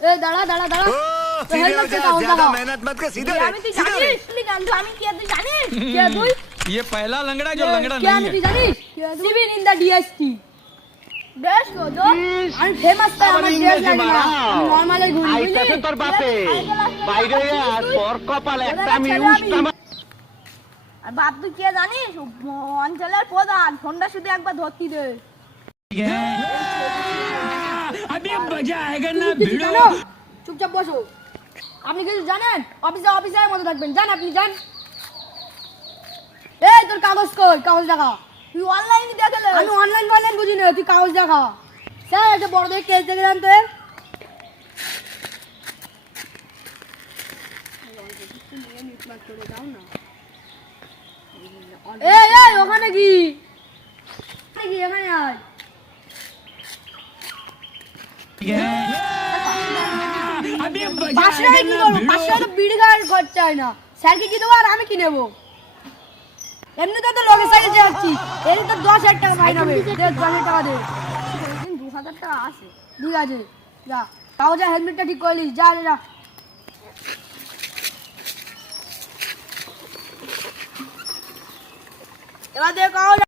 এ দাঁড়া দাঁড়া দাঁড়া सीधे हो जा, ज्यादा मेहनत मत कर, सीधे আমি তুই জানিস তুই গান্ধু আমি কে তুই জানিস কে তুই ये पहला लंगड़ा जो लंगड़ा কে नहीं তুই है। জানিস সিভিল ইন দা ডিএসটি দেশ গো তো আমি ফেমাস তাই আমার দেশ লাগে না আমি নরমালি ঘুরি আইতাছে তোর বাপে বাইরে আর তোর কপালে একটা আমি আর বাপ তুই কে জানিস অঞ্চলের প্রধান ফোনটা শুধু একবার ধরতি দে अभी मजा आएगा ना কিছু জানো? চুপচাপ বসো আপনি কিছু জানেন অফিসের মতো থাকবেন জান আপনি জান এই তোর কাগজ কই কাগজ দেখা তুই অনলাইনে দেখালে আমি অনলাইন বুঝি না তুই কাগজ দেখা স্যার একটা বড় দেখে কেস দেখে দেন তো এই ওখানে কি এখানে আয় अभी मजा 500 টাকা কি করবো 500 টাকা বিড়ি খাওয়ার খরচা হয় না স্যারকে কি দেবো আর আমি কি নেবো এমনিতে তো লোকের সাথে যাচ্ছি এই তো 10,000 টাকা ভাই নেবে 10,000 টাকা দে 2,000 টাকা আছে ঠিক আছে যা তাও যা হেলমেটটা ঠিক করে নিস যা যা এবার দেখো